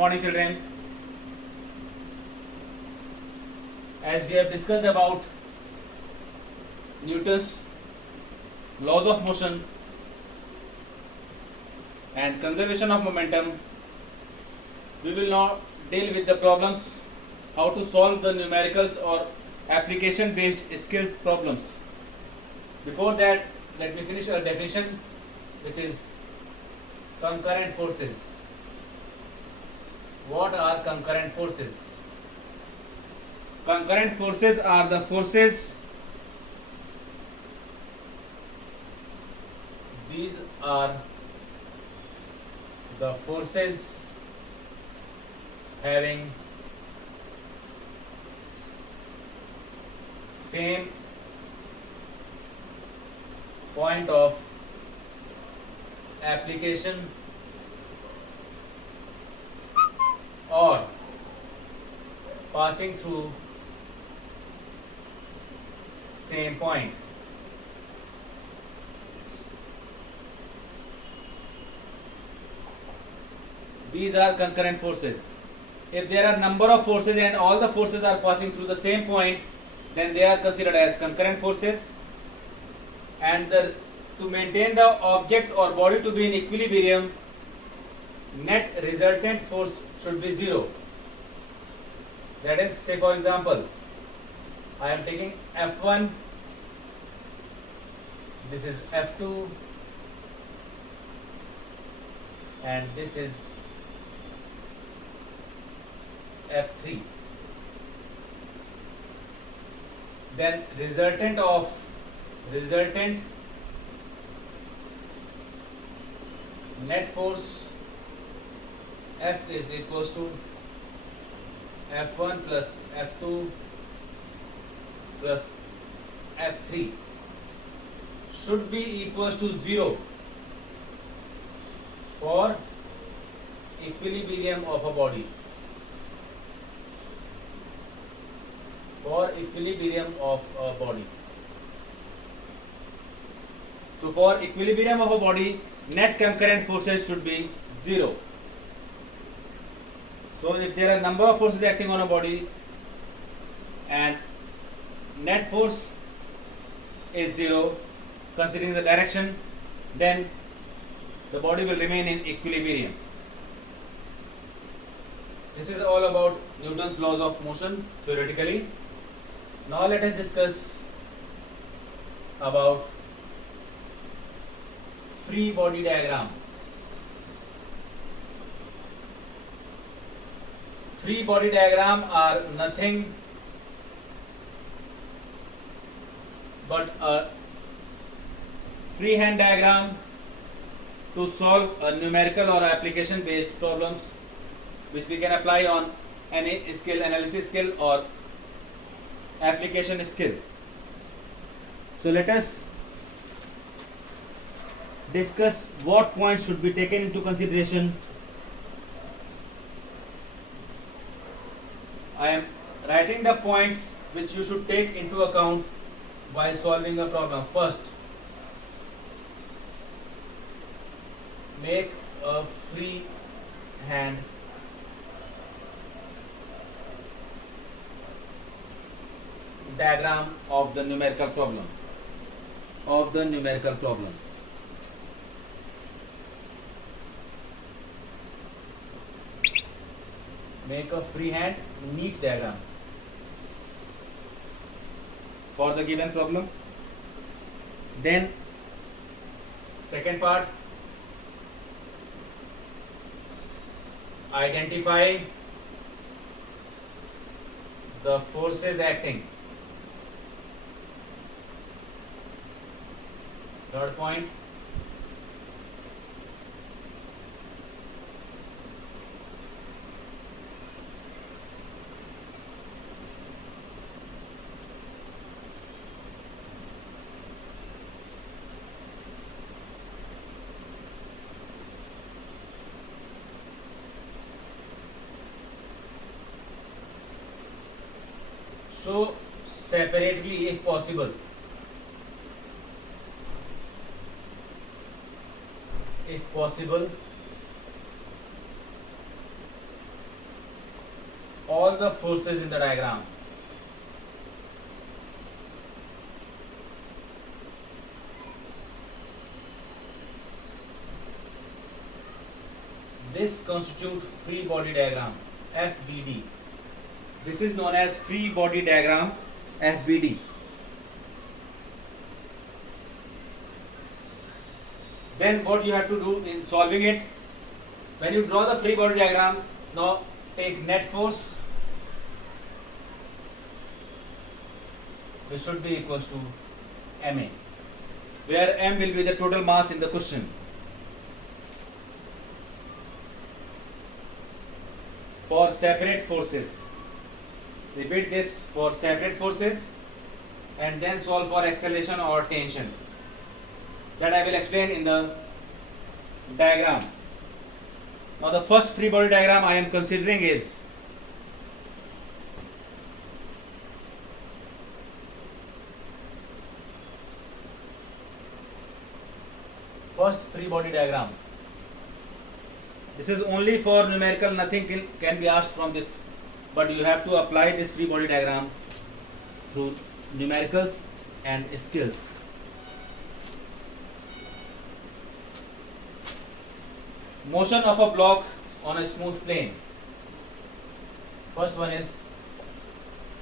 morning, children. As we have discussed about Newton's laws of motion and conservation of momentum, we will now deal with the problems how to solve the numericals or application based skills problems. Before that, let me finish a definition, which is concurrent forces. What are concurrent forces? Concurrent forces are the forces, these are the forces having same point of application or passing through same point. These are concurrent forces. If there are number of forces and all the forces are passing through the same point, then they are considered as concurrent forces. And to maintain the object or body to be in equilibrium, net resultant force should be zero. That is, say for example, I am taking F1, this is F2, and this is F3. Then resultant net force F is equals to F1 plus F2 plus F3 should be equals to 0 for equilibrium of a body. For equilibrium of a body. So for equilibrium of a body, net concurrent forces should be 0. So if there are number of forces acting on a body and net force is 0, considering the direction, then the body will remain in equilibrium. This is all about Newton's laws of motion theoretically. Now let us discuss about free body diagram. Free body diagram are nothing but a freehand diagram to solve a numerical or application based problems which we can apply on any skill, analysis skill or application skill. So let us discuss what points should be taken into consideration. I am writing the points which you should take into account while solving a problem. First, make a free hand diagram of the numerical problem. Make a freehand neat diagram for the given problem. Then second part, identify the forces acting. Third point, show separately if possible. all the forces in the diagram. This constitutes free body diagram, FBD. This is known as free body diagram, FBD. Then what you have to do in solving it, when you draw the free body diagram, now take net force, which should be equals to Ma, where M will be the total mass in the question. For separate forces, repeat this for separate forces and then solve for acceleration or tension. That I will explain in the diagram. Now the first free body diagram I am considering is first free body diagram. This is only for numerical, nothing can be asked from this, but you have to apply this free body diagram through numericals and skills. Motion of a block on a smooth plane. First one is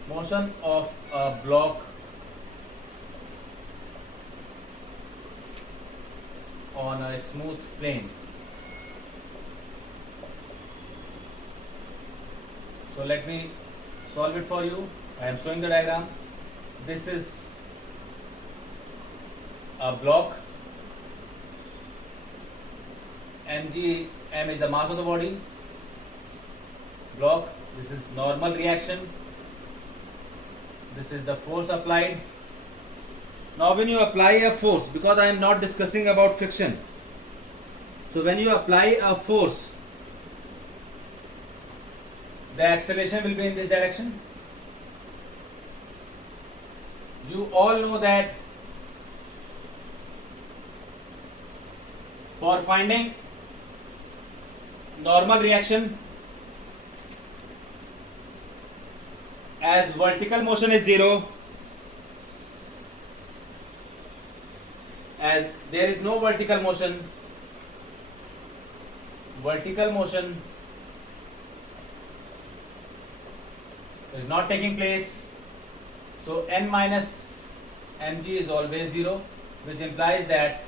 motion of a block on a smooth plane. So let me solve it for you. I am showing the diagram. This is a block. M is the mass of the body. Block. This is normal reaction. This is the force applied. Now when you apply a force, because I am not discussing about friction, so when you apply a force, the acceleration will be in this direction. You all know that for finding normal reaction, as vertical motion is 0, as there is no vertical motion is not taking place, so n minus mg is always 0, which implies that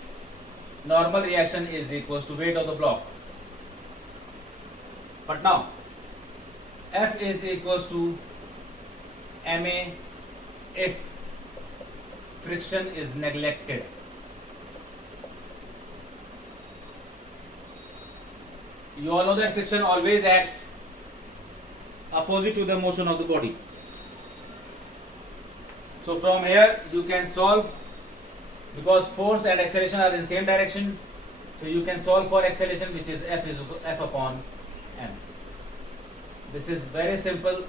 normal reaction is equals to weight of the block. But now F is equals to Ma if friction is neglected. You all know that friction always acts opposite to the motion of the body. So from here you can solve, because force and acceleration are in same direction, so you can solve for acceleration, which is F is F upon M. This is very simple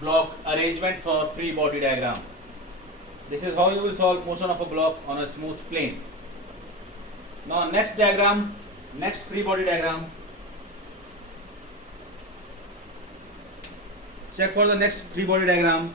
block arrangement for free body diagram. This is how you will solve motion of a block on a smooth plane. Now next diagram, next free body diagram. Check for the next free body diagram.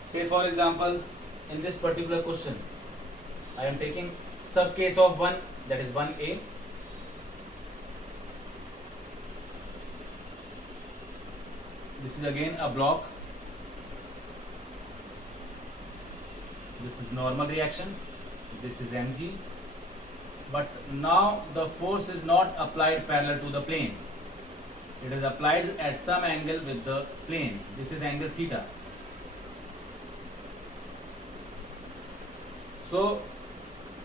Say for example, in this particular question, I am taking sub case of 1, that is 1a. This is again a block. This is normal reaction. This is mg. But now the force is not applied parallel to the plane. It is applied at some angle with the plane. This is angle theta. So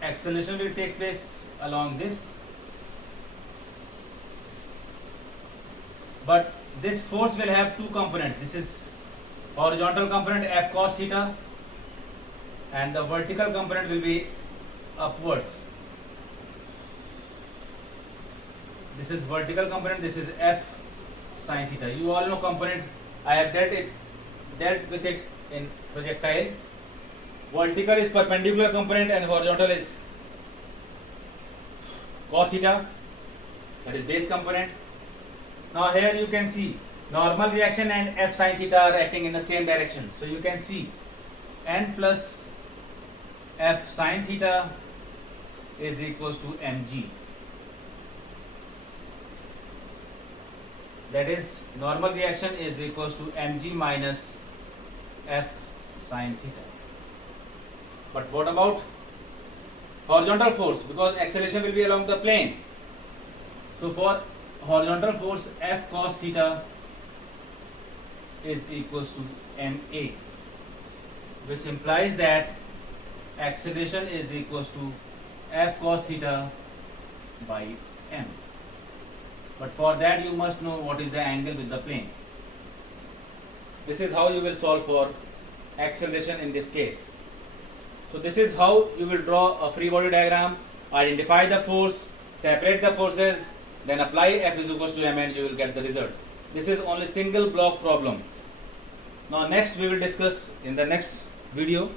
acceleration will take place along this, but this force will have two components. This is horizontal component f cos theta, and the vertical component will be upwards. This is vertical component, this is f sin theta. You all know component, I have dealt with it in projectile. Vertical is perpendicular component and horizontal is cos theta, that is base component. Now here you can see normal reaction and f sin theta are acting in the same direction. So you can see n plus f sin theta is equals to mg. That is, normal reaction is equals to mg minus f sin theta. But what about horizontal force? Because acceleration will be along the plane. So for horizontal force, f cos theta is equals to ma, which implies that acceleration is equals to f cos theta by m. But for that you must know what is the angle with the plane. This is how you will solve for acceleration in this case. So this is how you will draw a free body diagram, identify the force, separate the forces, then apply F is equals to m and you will get the result. This is only single block problem. Now next we will discuss in the next video